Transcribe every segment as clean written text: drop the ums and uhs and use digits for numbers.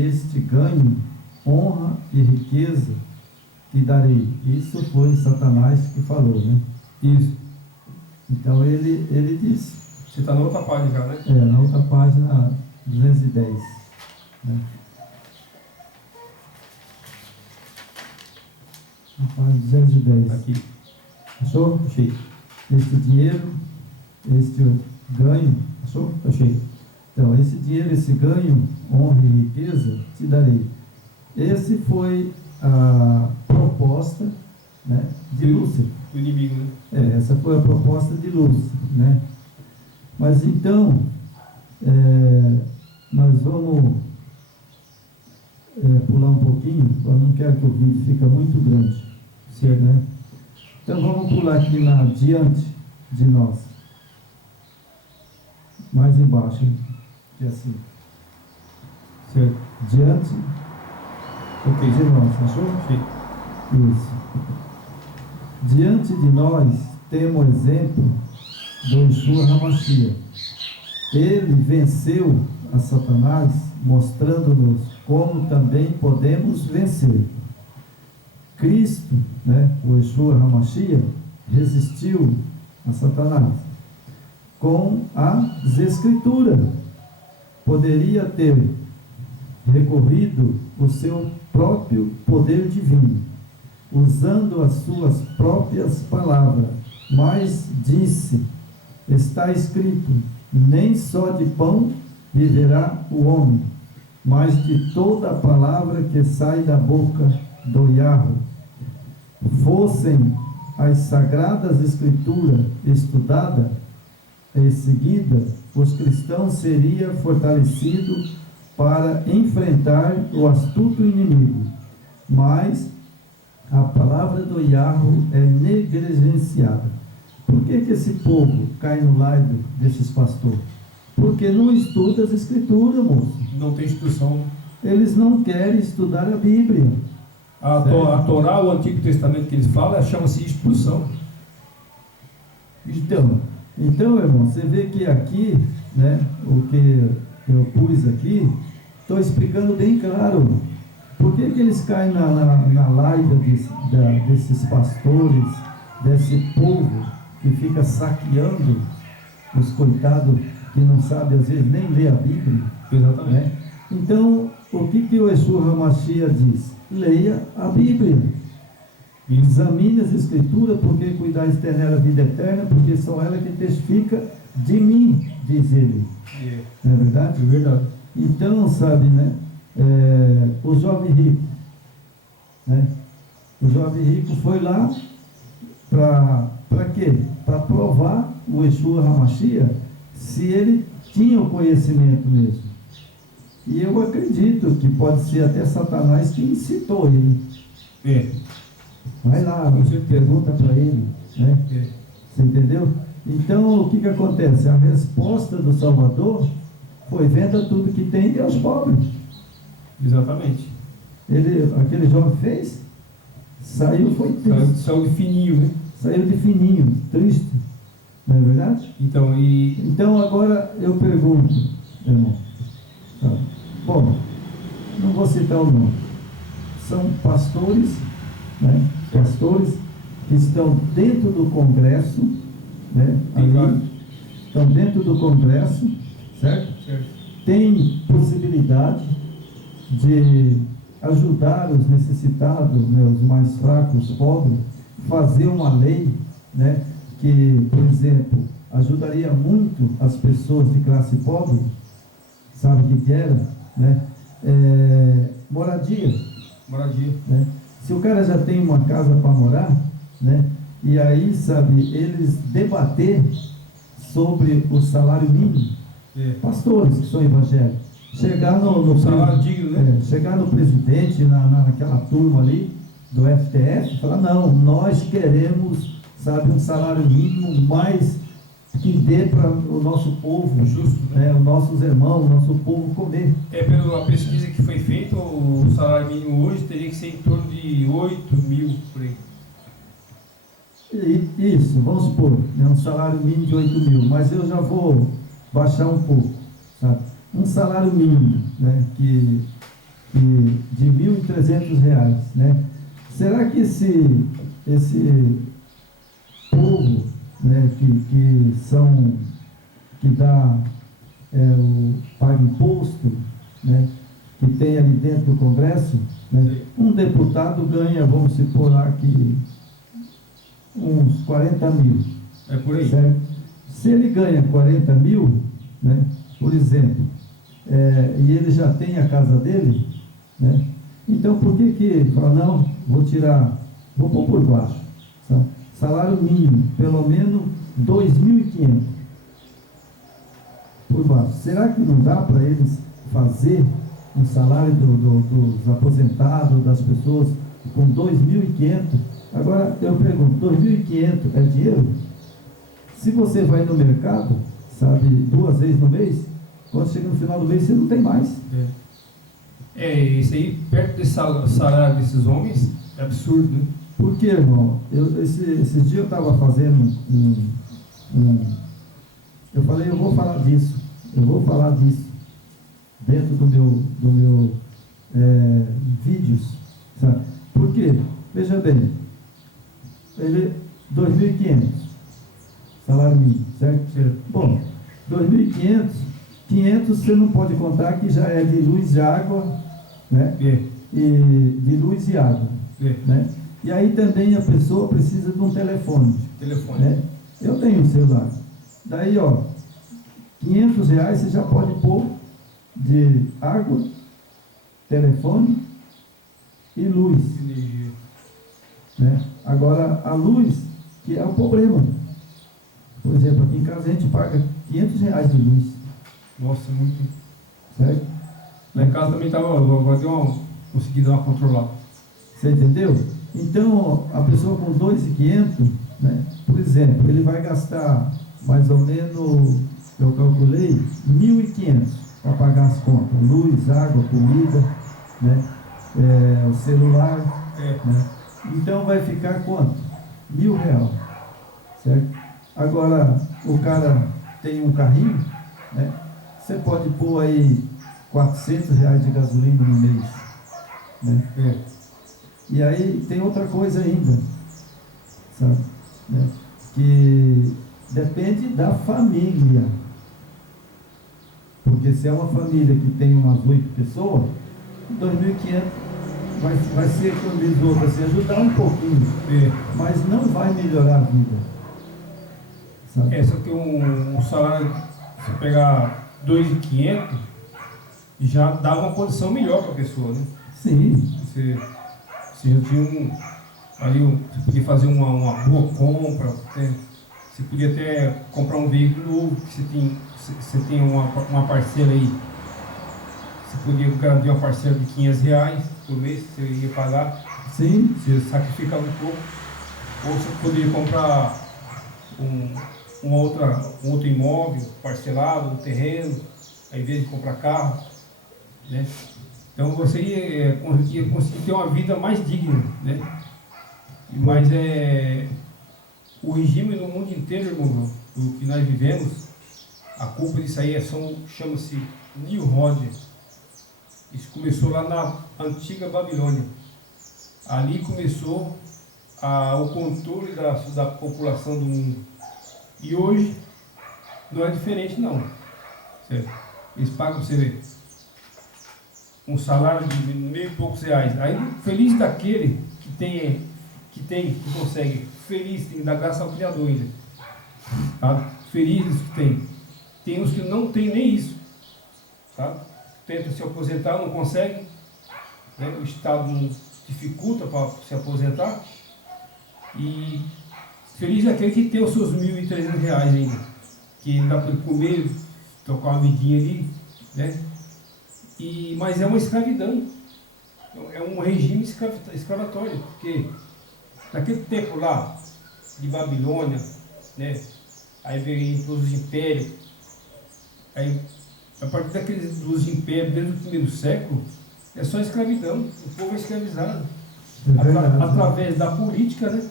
este ganho, honra e riqueza te darei. Isso foi Satanás que falou, né? Isso. Então ele disse. Você está na outra página já, né? Na outra página 210. Né? Na página 210. Aqui. Achou? Achei. Este dinheiro, este ganho, achou? Achei. Então, esse dinheiro, esse ganho, honra e riqueza, te darei. Esse foi a proposta, né, de Lúcifer. O inimigo, né? Essa foi a proposta de Lúcifer, né? Mas então, nós vamos pular um pouquinho, eu não quero que o vídeo fique muito grande, certo, né? Então vamos pular aqui diante de nós, mais embaixo, que é assim, certo? Diante de nós, achou? Sim. Isso. Diante de nós temos o exemplo do Yeshua HaMashiach. Ele venceu a Satanás, mostrando-nos como também podemos vencer. Cristo, né, o Yeshua HaMashiach, resistiu a Satanás com as Escrituras. Poderia ter recorrido o seu próprio poder divino, usando as suas próprias palavras, mas disse: está escrito, nem só de pão viverá o homem, mas de toda a palavra que sai da boca do Yahweh. Fossem as sagradas escrituras estudadas e seguidas, os cristãos seriam fortalecidos para enfrentar o astuto inimigo, mas a palavra do Yahweh é negligenciada. Por que esse povo cai no lado desses pastores? Porque não estuda as escrituras, moço. Não tem instrução. Eles não querem estudar a Bíblia. A Torá, o Antigo Testamento que eles falam, chama-se expulsão. Então, irmão, você vê que aqui, né, o que eu pus aqui, estou explicando bem claro. Por que eles caem na laida desses pastores, desse povo que fica saqueando os coitados que não sabem, às vezes, nem ler a Bíblia? Exatamente. Né? Então, o que o Yeshua HaMashiach diz? Leia a Bíblia. Examine as Escrituras, porque cuidar externar a vida eterna, porque são elas que testificam de mim, diz ele. Não é verdade? É verdade. Então, sabe, né? O jovem rico, né? O jovem rico foi lá para quê? Para provar o Yeshua HaMashiach se ele tinha o conhecimento mesmo. E eu acredito que pode ser até Satanás que incitou ele. Vai lá, com certeza. Pergunta para ele, né? Você entendeu? Então, o que acontece? A resposta do Salvador foi: venda tudo que tem e dê aos pobres. Exatamente. Aquele jovem fez, saiu, foi triste. Saiu de fininho, né? Saiu de fininho, triste. Não é verdade? Então agora eu pergunto, irmão. Tá. Bom, não vou citar o nome. São pastores, né? Pastores que estão dentro do Congresso, né? Estão dentro do Congresso, certo? Tem possibilidade de ajudar os necessitados, né, os mais fracos, os pobres, fazer uma lei, né, que, por exemplo, ajudaria muito as pessoas de classe pobre. Sabe o que era? Né? Moradia. Né? Se o cara já tem uma casa para morar, né, e aí, sabe, eles debater sobre o salário mínimo, pastores que são evangélicos, chegar no salário digno, né? Chegar no presidente, naquela turma ali do STF, e falar: não, nós queremos, sabe, um salário mínimo mais que dê para o nosso povo, justo, né? Os nossos irmãos, o nosso povo comer. Pela pesquisa que foi feita, o salário mínimo hoje teria que ser em torno de 8 mil por aí. Isso, vamos supor, um salário mínimo de 8 mil, mas eu já vou baixar um pouco, sabe? Um salário mínimo, né, que R$ 1.300, né? Será que esse povo, né, que dá, paga imposto, né, que tem ali dentro do Congresso, né, um deputado ganha, vamos supor lá que uns 40 mil. É por aí. Certo? Se ele ganha 40 mil, né, por exemplo, e ele já tem a casa dele, né, então por que ele fala, não, vou pôr por baixo, sabe? Salário mínimo, pelo menos 2.500 por baixo. Será que não dá para eles fazer um salário dos aposentados, das pessoas, com 2.500? Agora eu pergunto, 2.500 é dinheiro? Se você vai no mercado, sabe, 2 vezes no mês, quando chega no final do mês você não tem mais. Isso aí, perto desse salário desses homens, é absurdo, né? Por quê, irmão? Esses dias eu estava fazendo eu falei, eu vou falar disso dentro do meu vídeos, sabe? Por quê? Veja bem, ele 2.500 salário mínimo, certo? Bom, 2.500, 500 você não pode contar que já é de luz e água, né? E de luz e água, né? E aí também a pessoa precisa de um telefone. Né? Eu tenho um celular. Daí, ó, R$ 500 você já pode pôr de água, telefone e luz. Né? Agora, a luz, que é o problema. Por exemplo, aqui em casa a gente paga R$ 500 de luz. Nossa, muito. Certo? Lá em casa também estava, agora consegui dar uma controlada. Você entendeu? Então, a pessoa com 2.500, né, por exemplo, ele vai gastar mais ou menos, eu calculei, 1.500 para pagar as contas, luz, água, comida, né, o celular, né? Então vai ficar quanto? R$ 1.000, certo? Agora, o cara tem um carrinho, né, você pode pôr aí R$ 400 de gasolina no mês, né? E aí tem outra coisa ainda, sabe, né? Que depende da família. Porque se é uma família que tem umas 8 pessoas, 2.500 vai ser, como diz outro, assim, ajudar um pouquinho, mas não vai melhorar a vida. Sabe? Só que um salário, se pegar 2.500, já dá uma condição melhor para a pessoa, né? Sim. Você já tinha você podia fazer uma boa compra, né? Você podia até comprar um veículo novo, que você tem uma parcela aí. Você podia garantir uma parcela de R$ 500 por mês, você ia pagar. Sim. Você sacrificava um pouco. Ou você poderia comprar um outro imóvel parcelado, um terreno, ao invés de comprar carro, né? Então você ia conseguir ter uma vida mais digna, né? Mas o regime no mundo inteiro, irmão, do que nós vivemos, a culpa disso aí chama-se Nimrod. Isso começou lá na antiga Babilônia. Ali começou o controle da população do mundo. E hoje não é diferente não. Certo? Eles pagam para você ver um salário de R$ 1.000 e poucos. Aí feliz daquele que consegue. Feliz, tem que dar graça ao Criador ainda. Tá? Felizes que tem. Tem uns que não tem nem isso. Tá? Tenta se aposentar, não consegue. Né? O Estado não dificulta para se aposentar. E feliz é aquele que tem os seus R$ 1.300 ainda. Que dá para ele comer, tocar uma vidinha ali. Né? Mas é uma escravidão. É um regime escravatório. Porque naquele tempo lá, de Babilônia, né? Aí veio todos os impérios. Aí, a partir dos impérios, desde o primeiro século, é só escravidão. O povo é escravizado. Através da política, né?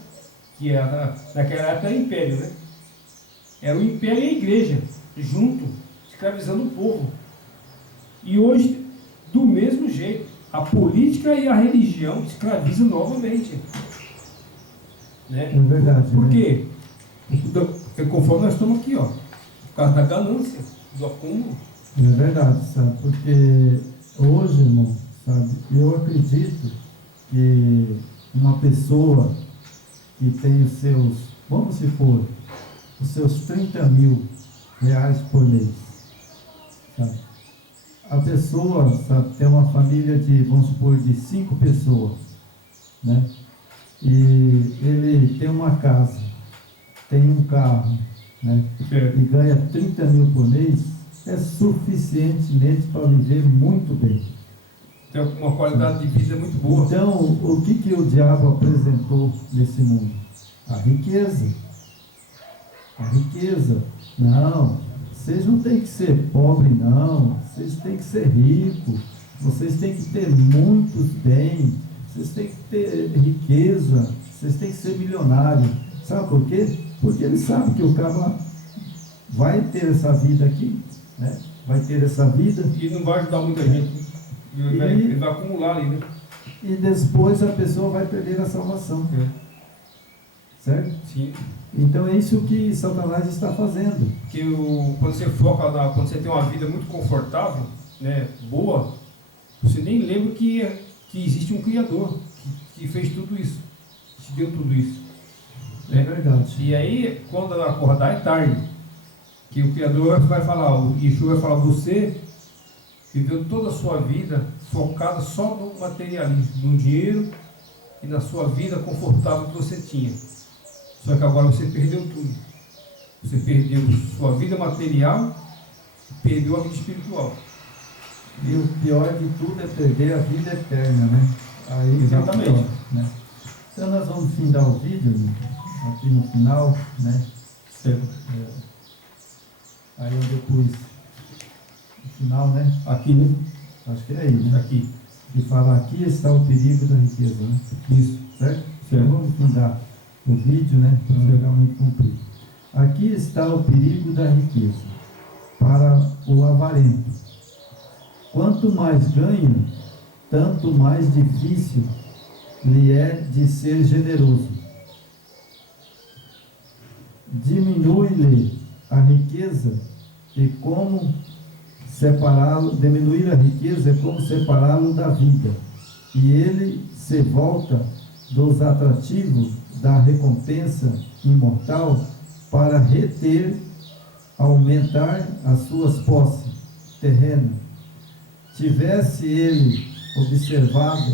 Que naquela época era império, né? Era o império e a igreja, junto, escravizando o povo. E hoje, do mesmo jeito, a política e a religião escravizam novamente. Né? É verdade. Por né? quê? Porque conforme nós estamos aqui, ó, por causa da ganância, do acúmulo. É verdade, sabe? Porque hoje, irmão, sabe, eu acredito que uma pessoa que tem os seus, vamos supor, os seus 30 mil reais por mês, sabe? A pessoa, sabe, tem uma família de, vamos supor, de 5 pessoas, né? E ele tem uma casa, tem um carro, né? E ganha 30 mil por mês, é suficientemente para viver muito bem. Tem uma qualidade de vida muito boa. Então, o que o diabo apresentou nesse mundo? A riqueza. A riqueza. Não, vocês não têm que ser pobres, não. Vocês têm que ser ricos. Vocês têm que ter muitos bens. Vocês têm que ter riqueza. Vocês têm que ser milionários. Sabe por quê? Porque ele sabe que o cara vai ter essa vida aqui, né? Vai ter essa vida. E não vai ajudar muita gente. Ele vai acumular ali, né? E depois a pessoa vai perder a salvação. Certo? Sim. Então é isso que Satanás está fazendo. Que quando você foca quando você tem uma vida muito confortável, né, boa, você nem lembra que existe um Criador que fez tudo isso, que te deu tudo isso. É verdade. E aí, quando acordar é tarde, que o Criador vai falar, o Yeshua vai falar, você viveu toda a sua vida focada só no materialismo, no dinheiro e na sua vida confortável que você tinha. Só que agora você perdeu tudo. Você perdeu sua vida material e perdeu a vida espiritual. E o pior de tudo é perder a vida eterna, né? Aí exatamente. É o pior, né? Então nós vamos findar o vídeo, né? Aqui no final, né? Certo. Aí eu pus no final, né? Aqui, né? Acho que é aí, né? Aqui. Que fala, aqui está o perigo da riqueza, né? Isso. Certo? Então vamos findar o vídeo, né? Para não ficar muito comprido. Aqui está o perigo da riqueza para o avarento. Quanto mais ganha, tanto mais difícil lhe é de ser generoso. Diminui-lhe a riqueza e como separá-lo, diminuir a riqueza é como separá-lo da vida, e ele se volta dos atrativos da recompensa imortal para reter, aumentar as suas posses terrenas. Tivesse ele observado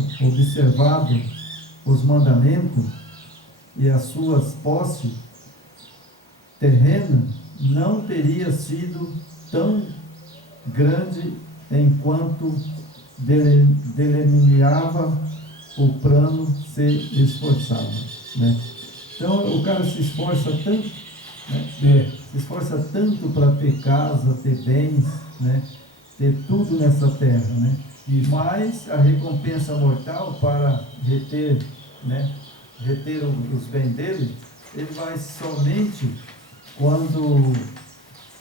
os mandamentos e as suas posses terrenas, não teria sido tão grande enquanto delineava o plano se esforçava, né? Então o cara se esforça tanto, né? Se esforça tanto para ter casa, ter bens, né? Ter tudo nessa terra, né? Mas a recompensa mortal para reter, né? Reter os bens dele, ele vai somente quando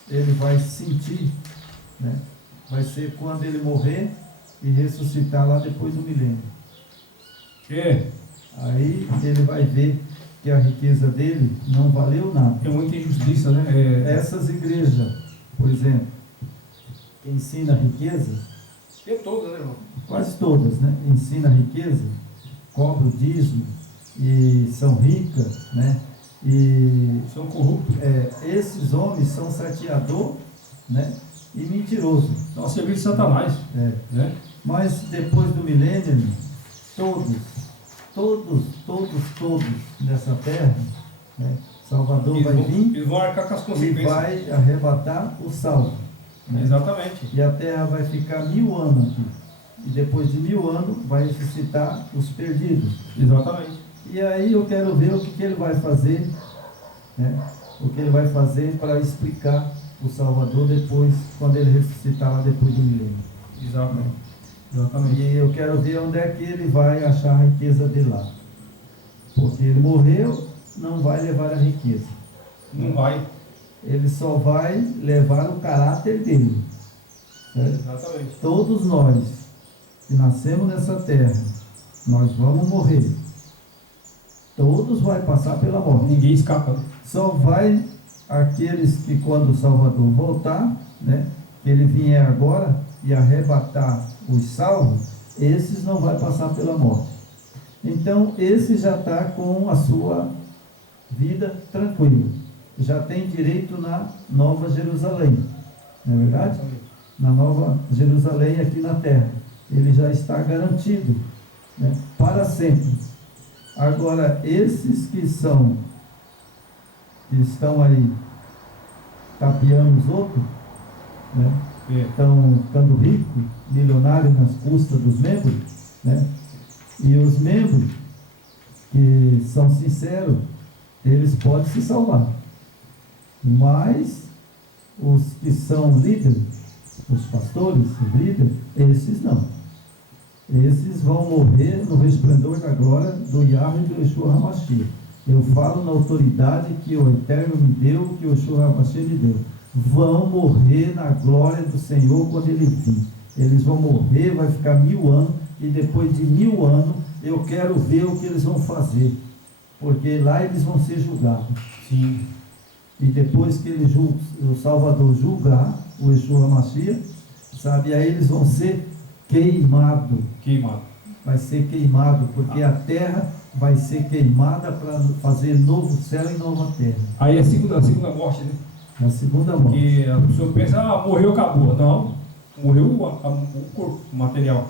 ele vai sentir, né? Vai ser quando ele morrer e ressuscitar lá depois do milênio. Aí ele vai ver que a riqueza dele não valeu nada. É muita injustiça, né? Essas igrejas, por exemplo, que ensina a riqueza, todas, né, irmão? quase todas, né? Ensina a riqueza, cobra o dízimo e são ricas, né? E são corruptos. Esses homens são salteador, né? E mentiroso. São serviço de Satanás. Né? Mas depois do milênio, todos nessa terra, né? Salvador vai vir, eles vão arcar com as consequências. E vai arrebatar o salvo. Né? Exatamente. E a terra vai ficar 1000 anos aqui. E depois de 1000 anos vai ressuscitar os perdidos. Exatamente. E aí eu quero ver o que ele vai fazer, né? O que ele vai fazer para explicar o Salvador depois, quando ele ressuscitar lá depois do milênio. Exatamente. E eu quero ver onde é que ele vai achar a riqueza dele lá. Porque ele morreu, não vai levar a riqueza. Não vai. Ele só vai levar o caráter dele. Certo? Exatamente. Todos nós que nascemos nessa terra, nós vamos morrer. Todos vão passar pela morte. Ninguém escapa, né? Só vai aqueles que, quando o Salvador voltar, né, ele vier agora e arrebatar os salvos, esses não vai passar pela morte. Então, esse já está com a sua vida tranquila. Já tem direito na Nova Jerusalém. Não é verdade? Na Nova Jerusalém aqui na terra. Ele já está garantido, né, para sempre. Agora, esses que estão aí tapeando os outros, né, estão ficando ricos, milionários nas custas dos membros, né, e os membros que são sinceros, eles podem se salvar. Mas os que são líderes, os pastores, os líderes, esses não. Esses vão morrer no resplendor da glória do Yahweh e do Yeshua HaMashiach. Eu falo na autoridade que o Eterno me deu, que o Yeshua HaMashiach me deu. Vão morrer na glória do Senhor quando Ele vir. Eles vão morrer, vai ficar 1000 anos, e depois de 1000 anos, eu quero ver o que eles vão fazer. Porque lá eles vão ser julgados. Sim. E depois que o Salvador julgar, o Yeshua HaMashiach, sabe, aí eles vão ser queimados. Vai ser queimado, porque a terra vai ser queimada para fazer novo céu e nova terra. Aí é a segunda morte, né? A segunda morte. Que a pessoa pensa, morreu, acabou. Não, morreu o corpo, o material.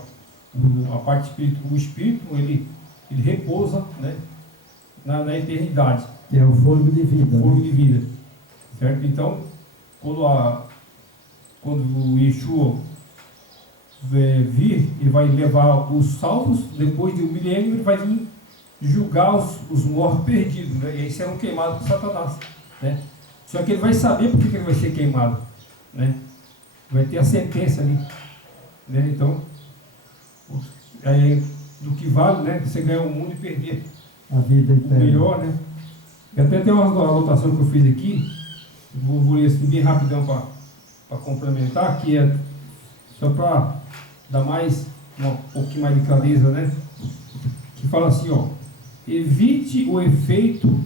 A parte espírito, o espírito, ele repousa, né, na eternidade. Que é o fôlego de vida. Fôlego de vida. Certo? Então, quando o Yeshua vir, ele vai levar os salvos, depois de 1 milênio, ele vai vir julgar os mortos perdidos, né? E aí serão queimados por Satanás, né? Só que ele vai saber por que ele vai ser queimado, né? Vai ter a sentença ali, né? Então, do que vale, né? Você ganhar o mundo e perder a vida eterna. O melhor, né? E até tem uma anotação que eu fiz aqui, vou ler assim bem rapidão para complementar, que é só para dar um pouquinho mais de clareza, né? Que fala assim, evite o efeito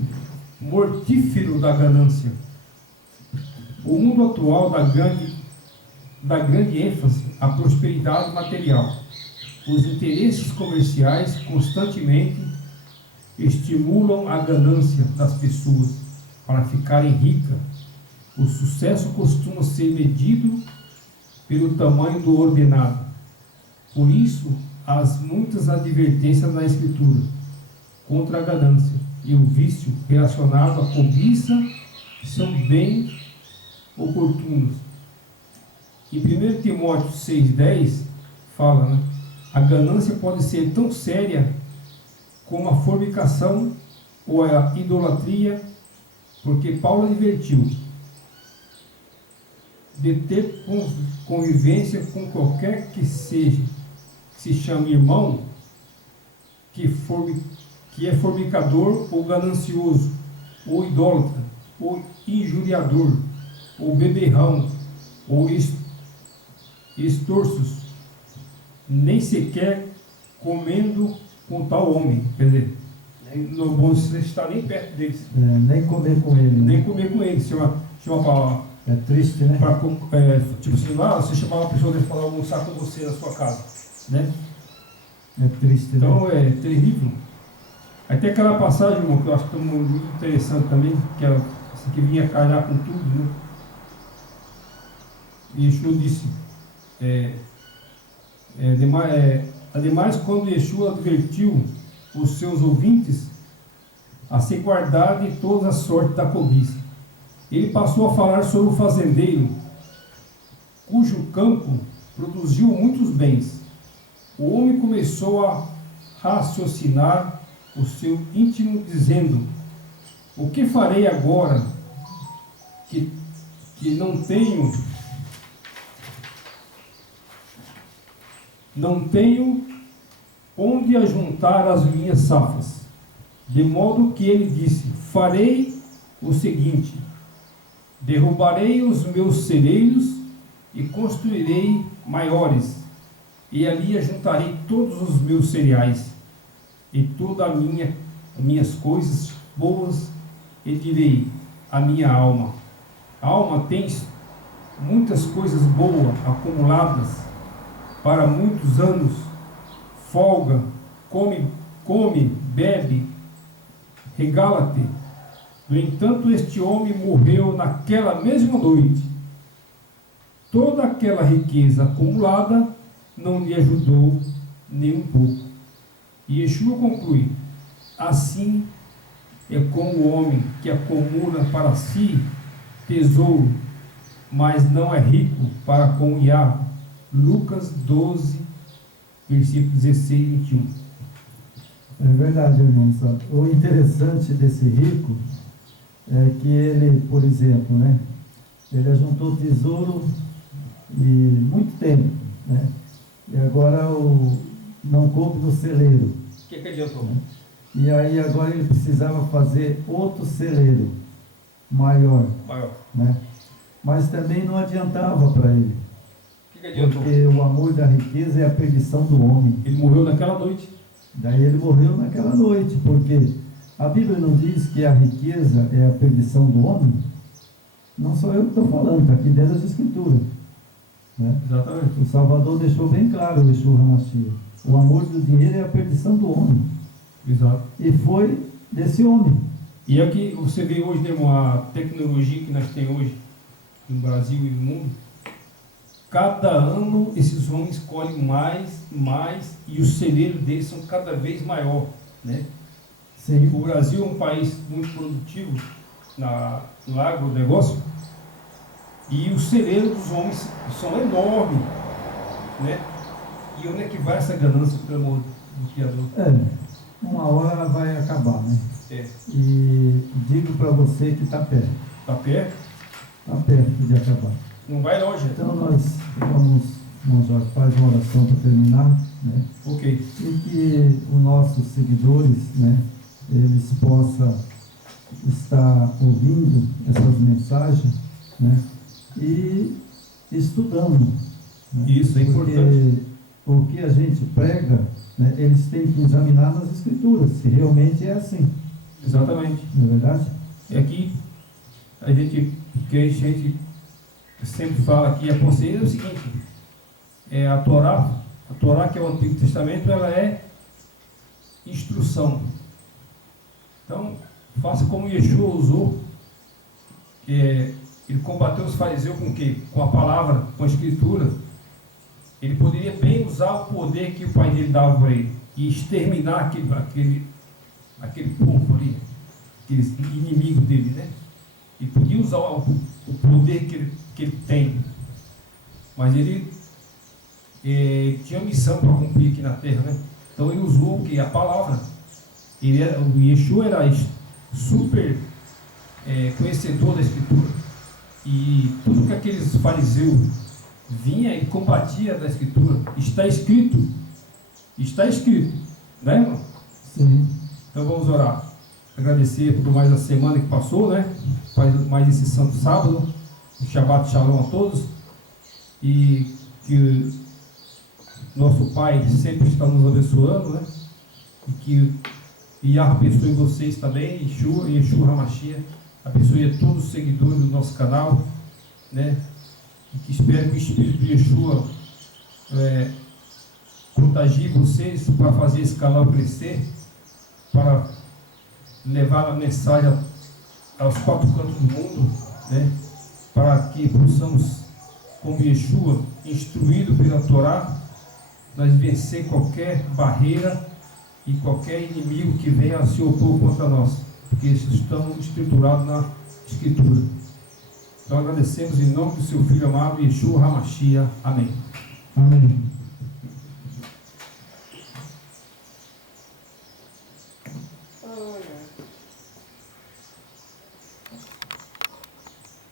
mortífero da ganância. O mundo atual dá grande ênfase à prosperidade material. Os interesses comerciais constantemente estimulam a ganância das pessoas para ficarem ricas. O sucesso costuma ser medido pelo tamanho do ordenado. Por isso, há muitas advertências na Escritura contra a ganância e o vício relacionado à cobiça são bem oportunos. Em 1 Timóteo 6,10 fala, né? A ganância pode ser tão séria como a fornicação ou a idolatria, porque Paulo advertiu de ter convivência com qualquer que seja, que se chame irmão, que é fornicador ou ganancioso, ou idólatra, ou injuriador, ou beberrão, ou estorços, nem sequer comendo com tal homem. Quer dizer, não vão estar nem perto deles. Nem comer com ele. Nem comer com ele. Chama para... É triste, né? Tipo assim, você chamar uma pessoa para falar almoçar com você na sua casa, né? É triste, então, né? É terrível. Aí tem aquela passagem, irmão, que eu acho que é muito interessante também, que é essa que vinha calhar com tudo, né? E Yeshua disse, ademais, quando Yeshua advertiu os seus ouvintes a se guardar de toda a sorte da cobiça, ele passou a falar sobre o fazendeiro, cujo campo produziu muitos bens. O homem começou a raciocinar o seu íntimo, dizendo: o que farei agora que não tenho onde ajuntar as minhas safras? De modo que ele disse: farei o seguinte: derrubarei os meus celeiros e construirei maiores, e ali ajuntarei todos os meus cereais e todas minhas coisas boas, e direi à minha alma: alma, tens muitas coisas boas acumuladas para muitos anos, folga, come, bebe, regala-te. No entanto, este homem morreu naquela mesma noite. Toda aquela riqueza acumulada não lhe ajudou nem um pouco. E Yeshua conclui: assim é com o homem que acumula para si tesouro, mas não é rico para com o Yahvé. Lucas 12, versículos 16 e 21. É verdade, irmão. Sabe? O interessante desse rico é que ele, por exemplo, né, ele ajuntou tesouro e muito tempo, né, e agora não coube no celeiro. O que adiantou? Né? E aí agora ele precisava fazer outro celeiro maior. Né? Mas também não adiantava para ele. O que adiantou? Porque o amor da riqueza é a perdição do homem. Ele morreu naquela noite. Daí ele morreu naquela noite, porque a Bíblia não diz que a riqueza é a perdição do homem? Não sou eu que estou falando, está aqui dentro das Escrituras. Né? Exatamente. O Salvador deixou bem claro, o Yeshua HaMashiach: o amor do dinheiro é a perdição do homem. Exato. E foi desse homem. E aqui você vê hoje, né, irmão, a tecnologia que nós temos hoje no Brasil e no mundo. Cada ano esses homens colhem mais, e os celeiros deles são cada vez maior, né? Sim. O Brasil é um país muito produtivo no agronegócio, e os celeiros dos homens são enormes, né? E onde é que vai essa ganância, pelo amor do Criador? Uma hora vai acabar, né? E digo para você que está perto. Está perto? Está perto de acabar. Não vai longe. Então nós vamos já faz uma oração para terminar, né? Ok. E que os nossos seguidores, né, eles possam estar ouvindo essas mensagens, né, e estudando. Né? Isso é importante. Porque o que a gente prega, né, eles têm que examinar nas Escrituras, se realmente é assim. Exatamente. Não é verdade? É que a gente sempre fala que a consciência é o seguinte: a Torá, que é o Antigo Testamento, ela é instrução. Então, faça como Yeshua usou, ele combateu os fariseus com o quê? Com a palavra, com a escritura. Ele poderia bem usar o poder que o pai dele dava para ele e exterminar aquele povo ali, aqueles inimigos dele, né? E podia usar o poder que ele tem, mas ele tinha missão para cumprir aqui na terra, né? Então ele usou o que? A palavra. O Yeshua era super conhecedor da Escritura, e tudo que aqueles fariseus vinha e combatia da Escritura. Está escrito, né, irmão? Sim. Então vamos orar, agradecer por mais a semana que passou, né? Mais esse santo sábado. Shabbat Shalom a todos, e que nosso Pai sempre está nos abençoando, né? E que Yahvé abençoe vocês também, Yeshua HaMashiach abençoe a todos os seguidores do nosso canal, né? E que espero que o Espírito de Yeshua contagie vocês para fazer esse canal crescer, para levar a mensagem aos quatro cantos do mundo, né? Para que possamos, como Yeshua, instruído pela Torá, nós vencer qualquer barreira e qualquer inimigo que venha a se opor contra nós, porque estamos estruturados na Escritura. Então agradecemos em nome do seu Filho amado, Yeshua HaMashiach. Amém. Amém.